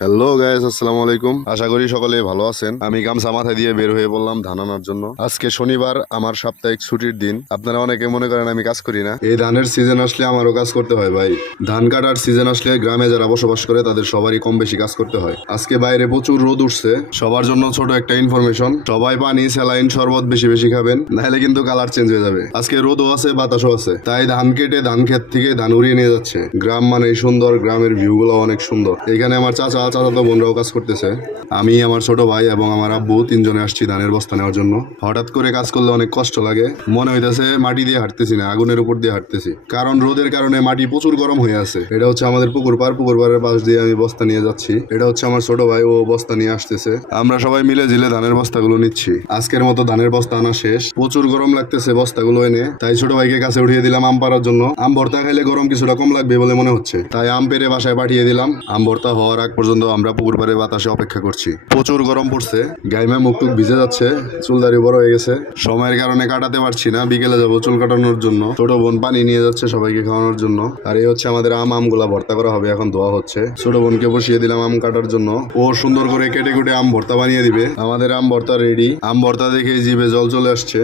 Hello guys, আসসালামু আলাইকুম। আশা করি সকলে ভালো আছেন। আমি গামছা মাথায় দিয়ে বের হয়ে বললাম ধান আনার জন্য। আজকে শনিবার, আমার সাপ্তাহিক ছুটির দিন। আপনারা অনেকে মনে করেন আমি কাজ করি না। এই ধানের সিজন আসলে আমারও কাজ করতে হয় ভাই। ধান কাটার সিজন আসলে গ্রামে যারা বসবাস করে তাদের সবারই কম বেশি কাজ করতে হয়। আজকে বাইরে প্রচুর রোদ উঠছে। সবার জন্য ছোট একটা ইনফরমেশন, সবাই পানি, স্যালাইন, শরবত বেশি বেশি খাবেন, নাহলে কিন্তু কালার চেঞ্জ হয়ে যাবে। আজকে রোদও আছে, বাতাসও আছে, তাই ধান কেটে ধান ক্ষেত থেকে ধান উড়িয়ে নিয়ে যাচ্ছে। গ্রাম মানে সুন্দর, গ্রামের ভিউ গুলো অনেক সুন্দর। এখানে আমার চাচাতো বোনরাও কাজ করতেছে। আমি, আমার ছোট ভাই এবং আমার আব্বু তিনজনে আসছি ধানের বস্তা নেওয়ার জন্য। হঠাৎ করে কাজ করলে অনেক কষ্ট লাগে, মনে হইতেছে মাটি দিয়ে হাঁটতেছি না, আগুনের উপর দিয়ে হাঁটতেছি। কারণ রোদের কারণে মাটি প্রচুর গরম হয়ে আছে। এটা হচ্ছে আমাদের পুকুর পাড়ের পাশ দিয়ে আমি বস্তা নিয়ে যাচ্ছি। এটা হচ্ছে আমার ছোট ভাই, ও বস্তা নিয়ে আসতেছে। আমরা সবাই মিলে ঝিলে ধানের বস্তাগুলো নিচ্ছি। আজকের মতো ধানের বস্তা আনা শেষ। প্রচুর গরম লাগতেছে বস্তাগুলো এনে, তাই ছোট ভাইকে কাছে উঠিয়ে দিলাম আম পাড়ার জন্য। আম ভর্তা খাইলে গরম কিছুটা কম লাগবে বলে মনে হচ্ছে, তাই আম পেড়ে বাসায় পাঠিয়ে দিলাম। আম ভর্তা হওয়ার আগ পর্যন্ত আমরা পুকুর পাড়ে বাতাসে অপেক্ষা করছি। প্রচুর গরম পড়ছে, গাইমা মুখ টুক ভিজে যাচ্ছে, চুলদারি বড় হয়ে গেছে। সময়ের কারণে কাটাতে পারছি না, বিকেলে যাবো চুল কাটানোর জন্য। ছোট বোন পানি নিয়ে যাচ্ছে সবাইকে খাওয়ানোর জন্য। আর এই হচ্ছে আমাদের আমগুলা ভর্তা করা হবে, এখন ধোয়া হচ্ছে। ছোট বোনকে বসিয়ে দিলাম আম কাটার জন্য, ও সুন্দর করে কেটে কুটে আম ভর্তা বানিয়ে দিবে। আমাদের আম ভর্তা রেডি। আম ভর্তা দেখে জিভে জল চলে আসছে।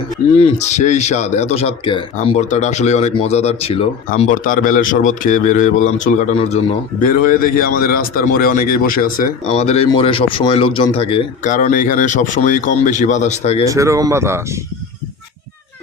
সেই স্বাদ, এত স্বাদ কে! আম ভর্তাটা আসলে অনেক মজাদার ছিল। আম ভর্তা আর বেলের শরবত খেয়ে বের হয়ে বললাম চুল কাটানোর জন্য। বের হয়ে দেখি আমাদের রাস্তার মোড়ে অনেকেই বসে আছে। আমাদের এই মোড়ে সবসময় লোকজন থাকে, কারণ এখানে সবসময় কম বেশি বাতাস থাকে, সেরকম বাতাস।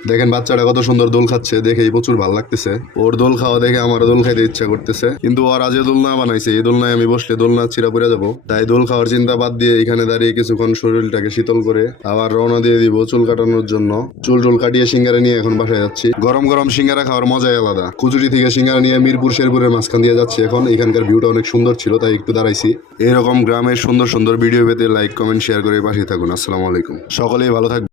দেখেন বাচ্চাটা কত সুন্দর দোল খাচ্ছে, দেখেই প্রচুর ভালো লাগতেছে। ওর দোল খাওয়া দেখে আমার দোল খাইতে ইচ্ছা করতেছে, কিন্তু ওর আজে দোলনা বানাইছে, এই দোলনায় আমি বসলে দোলনা ছিঁড়া পড়ে যাবো। তাই দোল খাওয়ার চিন্তা বাদ দিয়ে এখানে দাঁড়িয়ে কিছুক্ষণ শরীরটাকে শীতল করে আবার রওনা দিয়ে দিব চুল কাটানোর জন্য। চুল টুল কাটিয়ে সিঙ্গারা নিয়ে এখন বাসায় যাচ্ছি। গরম গরম সিঙ্গারা খাওয়ার মজাই আলাদা। কুচুরি থেকে সিঙ্গারা নিয়ে মিরপুর শেরপুরের মাঝখান দিয়ে যাচ্ছি এখন। এখানকার ভিউটা অনেক সুন্দর ছিল, তাই একটু দাঁড়াইছি। এরকম গ্রামের সুন্দর সুন্দর ভিডিও পেতে লাইক, কমেন্ট, শেয়ার করে পাশে থাকুন। আসসালামু আলাইকুম, সকলেই ভালো থাকবেন।